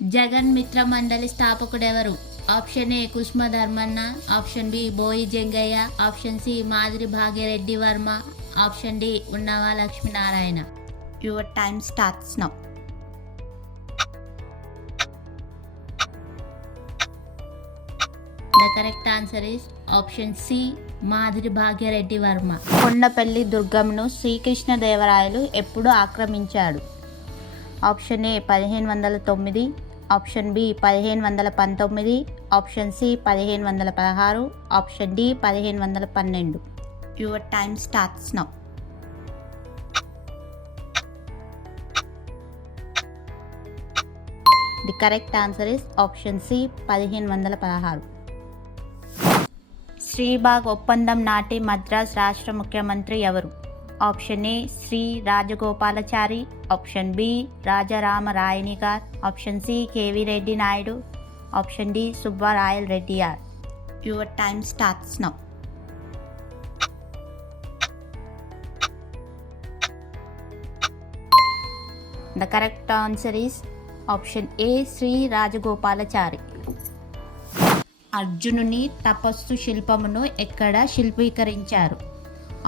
జగన్ మిత్ర మండలి స్థాపకుడెవరు? ఆప్షన్ ఏ కుసుమధర్మన్న, ఆప్షన్ బి బోయి జంగయ్య, ఆప్షన్ సి మాదిరి భాగ్యరెడ్డి వర్మ, ఆప్షన్ డి ఉన్నవా Lakshminarayana. Your time starts now. The correct answer is option C మాదిరి భాగ్యరెడ్డి వర్మ. కొండపల్లి దుర్గంను శ్రీకృష్ణదేవరాయలు ఎప్పుడు ఆక్రమించాడు? Option A 1509, option B 1519, option C 1516, option D 1512. Your time starts now. The correct answer is option C 1516. Sribagh ఒప్పందం నాటి మద్రాస్ రాష్ట్ర ముఖ్యమంత్రి ఎవరు? Option A Sri Rajagopalachari, option B Rajaramarayanigar, option C KV Reddy Naidu, option D Subbarayal Reddiar. Your time starts now. The correct answer is option A Sri Rajagopalachari. అర్జునుని తపస్సు శిల్పమును ఎక్కడ శిల్పీకరించారు?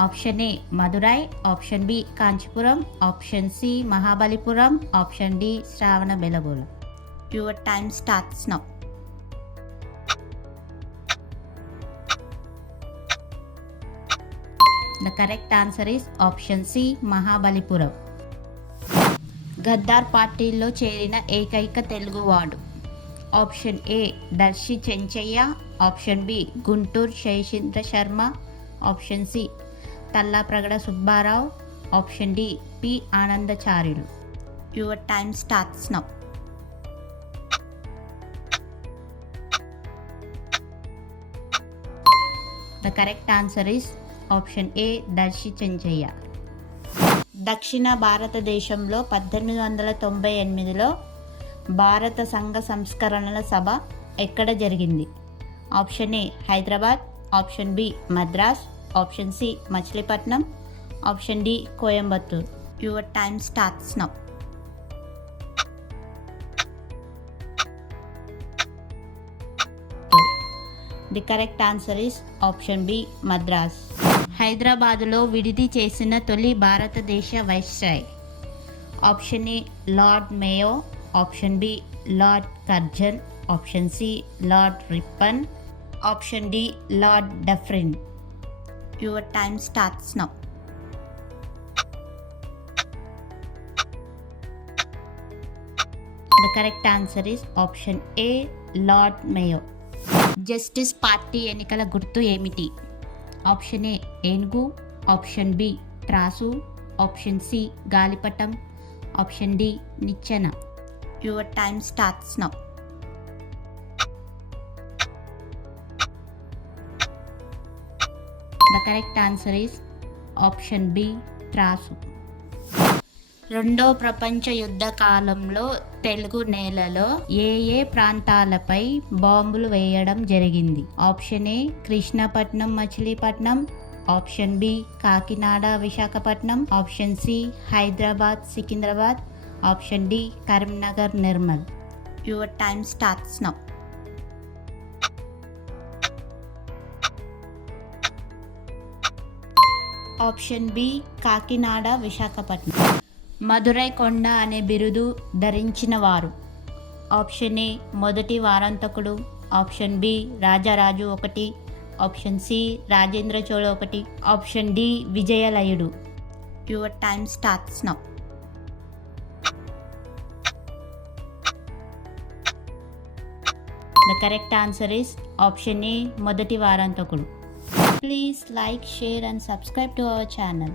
Option A Madurai, option B Kanchipuram, option C Mahabalipuram, option D Shravana Belagola. Your time starts now. The correct answer is option C Mahabalipuram. Ghadar పార్టీలో చేరిన ఏకైక తెలుగువాడు? Option A Darsi Chenchaiah, option B Guntur Seshendra Sharma, option C Tallapragada Subbarao, option D P Anandacharyulu. Your time starts now. The correct answer is option A Darsi Chenchaiah. దక్షిణ భారతదేశంలో 1898లో భారత సంఘ సంస్కరణల సభ ఎక్కడ జరిగింది? Option A Hyderabad, option B Madras, option C Machilipatnam, option D Coimbatore. Your time starts now. The correct answer is option B Madras. హైదరాబాదులో విడిది చేసిన తొలి భారతదేశ viceroy? Option A Lord Mayo, option B Lord Curzon, option C Lord Ripon, option D Lord Dufferin. Your time starts now. The correct answer is option A Lord Mayo. Justice Party ఎన్నికల గుర్తు ఏమిటి? Option A ఏనుగు, option B త్రాసు, option C గాలిపటం, option D నిచ్చెన. Your time starts now. The correct answer is option B త్రాసు. రెండో ప్రపంచ యుద్ధ కాలంలో తెలుగు నేలలో ఏ ఏ ప్రాంతాలపై బాంబులు వేయడం జరిగింది? Option A Krishnapatnam Machilipatnam, option B Kakinada Visakhapatnam, option C Hyderabad Secunderabad, option D Karimnagar Nirmal. Your time starts now. Option B Kakinada Visakhapatnam. Madurai కొండ అనే బిరుదు ధరించిన వారు? ఆప్షన్ ఏ మొదటి వారాంతకుడు, ఆప్షన్ బి రాజారాజు ఒకటి, ఆప్షన్ సి రాజేంద్ర చోళ ఒకటి, option D Vijayalayudu. Your time starts now. The correct answer is option A మొదటి వారాంతకుడు. Please like, share and subscribe to our channel.